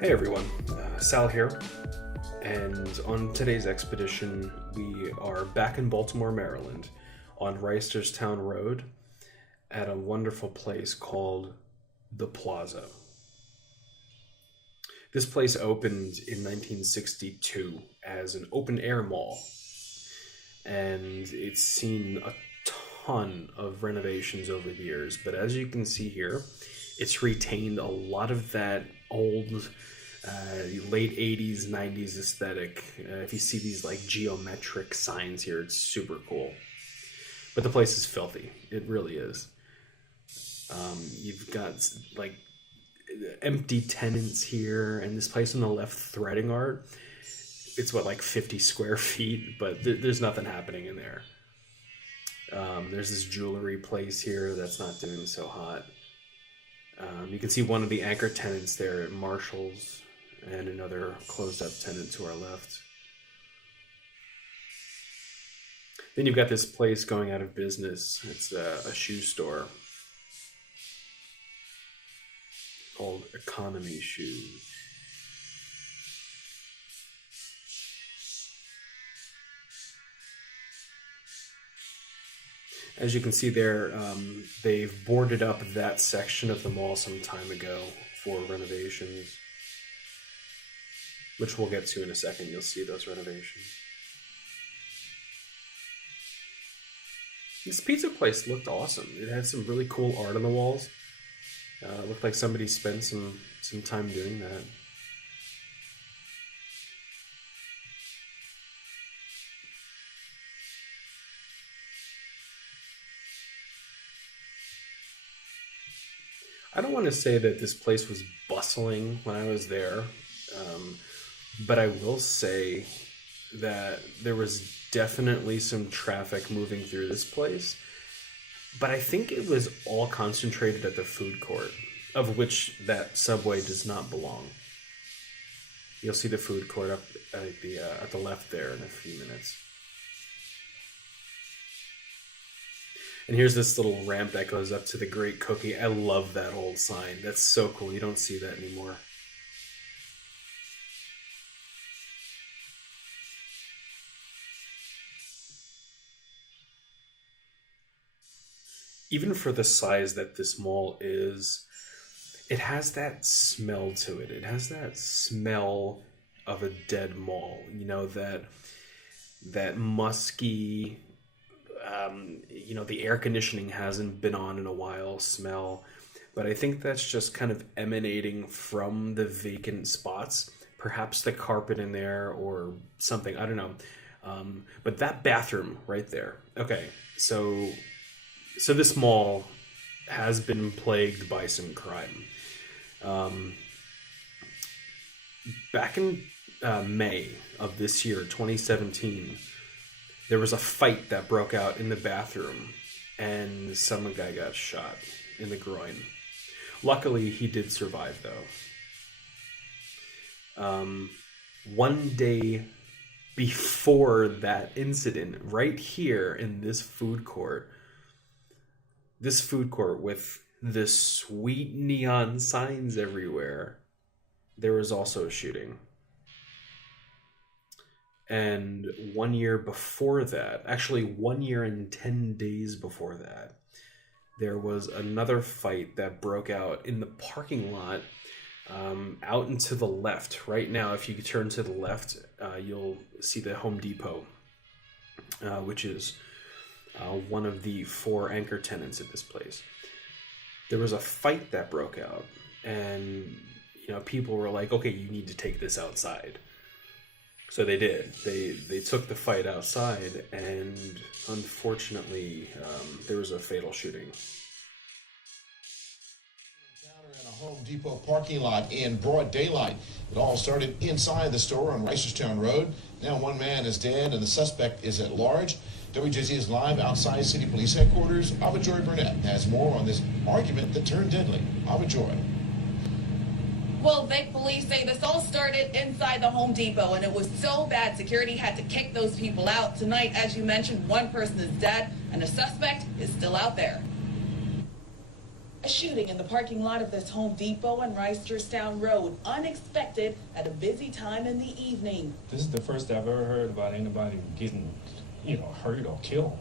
Hey everyone, Sal here, and on today's expedition we are back in Baltimore, Maryland, on Reisterstown Rd at a wonderful place called the Plaza. This place opened in 1962 as an open-air mall, and it's seen a ton of renovations over the years, but as you can see here, it's retained a lot of that old late 80s, 90s aesthetic. If you see these like geometric signs here, it's super cool. But the place is filthy. It really is. You've got like empty tenants here, and this place on the left, threading art. It's what, like 50 square feet, but there's nothing happening in there. There's this jewelry place here that's not doing so hot. You can see one of the anchor tenants there at Marshall's and another closed up tenant to our left. Then you've got this place going out of business. It's a shoe store called Economy Shoes. As you can see there, they've boarded up that section of the mall some time ago for renovations, which we'll get to in a second. You'll see those renovations. This pizza place looked awesome. It had some really cool art on the walls. It looked like somebody spent some time doing that. I don't want to say that this place was bustling when I was there, but I will say that there was definitely some traffic moving through this place, but I think it was all concentrated at the food court, of which that Subway does not belong. You'll see the food court up at the left there in a few minutes. And here's this little ramp that goes up to the Great Cookie. I love that old sign. That's so cool. You don't see that anymore. Even for the size that this mall is, it has that smell to it. It has that smell of a dead mall. You know, that musky, the air conditioning hasn't been on in a while smell, but I think that's just kind of emanating from the vacant spots, perhaps the carpet in there or something, I don't know. But that bathroom right there. Okay, so this mall has been plagued by some crime. Back in May of this year, 2017, there was a fight that broke out in the bathroom, and some guy got shot in the groin. Luckily, he did survive, though. One day before that incident, right here in this food court with the sweet neon signs everywhere, there was also a shooting. And 1 year before that, actually 1 year and 10 days before that, there was another fight that broke out in the parking lot out and to the left. Right now, if you turn to the left, you'll see the Home Depot, which is one of the 4 anchor tenants at this place. There was a fight that broke out, and people were like, okay, you need to take this outside. So they did. They took the fight outside, and unfortunately, there was a fatal shooting. In a Home Depot parking lot in broad daylight. It all started inside the store on Reisterstown Rd. Now one man is dead, and the suspect is at large. WJZ is live outside City Police Headquarters. Joy Burnett has more on this argument that turned deadly. Joy. Well, Vic, police say this all started inside the Home Depot, and it was so bad security had to kick those people out. Tonight, as you mentioned, one person is dead, and a suspect is still out there. A shooting in the parking lot of this Home Depot on Reisterstown Road, unexpected at a busy time in the evening. This is the first I've ever heard about anybody getting, hurt or killed.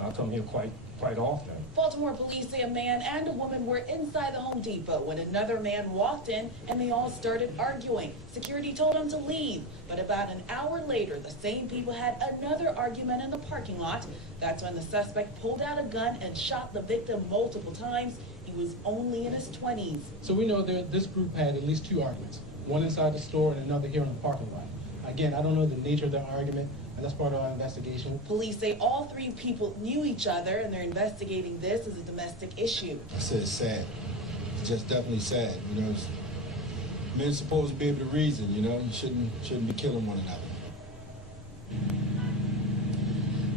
I come here quite often. Baltimore police say a man and a woman were inside the Home Depot when another man walked in and they all started arguing. Security told them to leave, but about an hour later, the same people had another argument in the parking lot. That's when the suspect pulled out a gun and shot the victim multiple times. He was only in his 20s. So we know that this group had at least 2 arguments, one inside the store and another here in the parking lot. Again, I don't know the nature of their argument, and that's part of our investigation. Police say all 3 people knew each other, and they're investigating this as a domestic issue. I said it's sad. It's just definitely sad. Men supposed to be able to reason. You shouldn't be killing one another.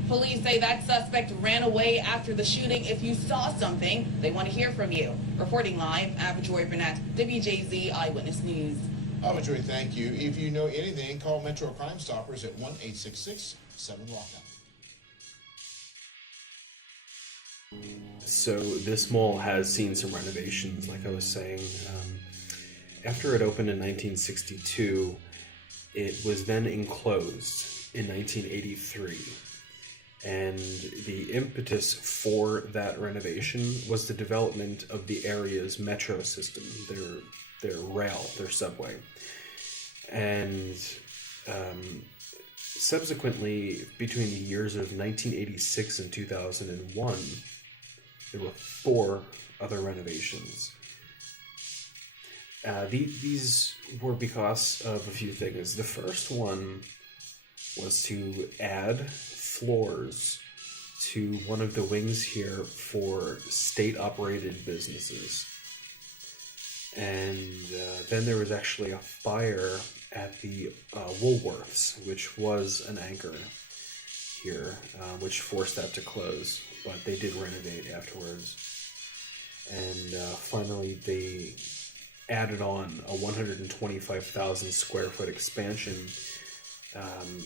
Police say that suspect ran away after the shooting. If you saw something, they want to hear from you. Reporting live, Joy Burnett, WJZ Eyewitness News. Joy, thank you. If you know anything, call Metro Crime Stoppers at 1-866-7-LOCKUP. So this mall has seen some renovations, like I was saying. After it opened in 1962, it was then enclosed in 1983. And the impetus for that renovation was the development of the area's metro system, their rail, their subway. And subsequently, between the years of 1986 and 2001, there were 4 other renovations. These were because of a few things. The first one was to add floors to one of the wings here for state-operated businesses. And then there was actually a fire at the Woolworths, which was an anchor here, which forced that to close, but they did renovate afterwards. And finally, they added on a 125,000 square foot expansion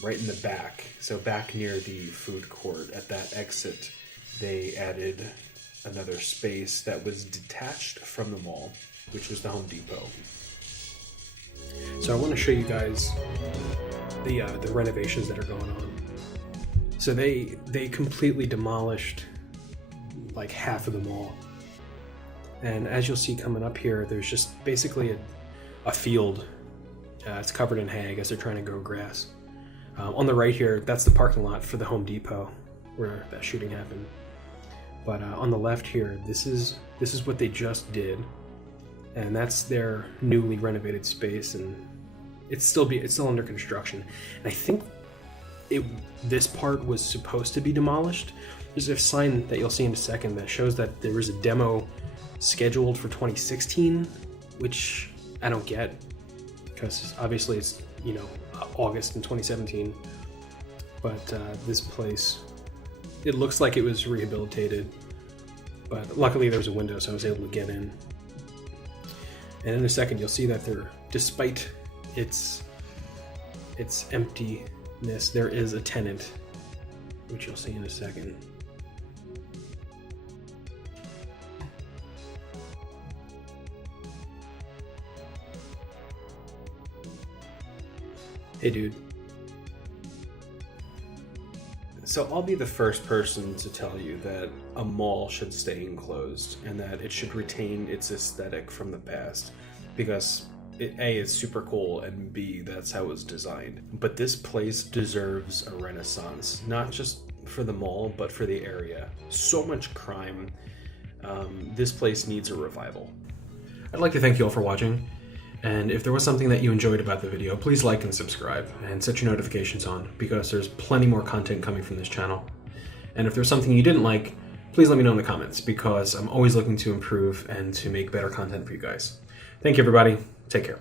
right in the back. So back near the food court, at that exit, they added another space that was detached from the mall, which was the Home Depot. So I want to show you guys the renovations that are going on. So they completely demolished like half of the mall. And as you'll see coming up here, there's just basically a field. It's covered in hay. I guess they're trying to grow grass. On the right here, that's the parking lot for the Home Depot where that shooting happened. But on the left here, this is what they just did, and that's their newly renovated space, and it's still under construction. And I think this part was supposed to be demolished. There's a sign that you'll see in a second that shows that there was a demo scheduled for 2016, which I don't get, because obviously it's August in 2017. But this place, it looks like it was rehabilitated, but luckily there was a window, so I was able to get in. And in a second, you'll see that despite its emptiness, there is a tenant, which you'll see in a second. Hey, dude. So I'll be the first person to tell you that a mall should stay enclosed and that it should retain its aesthetic from the past, because A, it's super cool, and B, that's how it was designed. But this place deserves a renaissance, not just for the mall, but for the area. So much crime. This place needs a revival. I'd like to thank you all for watching. And if there was something that you enjoyed about the video, please like and subscribe and set your notifications on, because there's plenty more content coming from this channel. And if there's something you didn't like, please let me know in the comments, because I'm always looking to improve and to make better content for you guys. Thank you, everybody. Take care.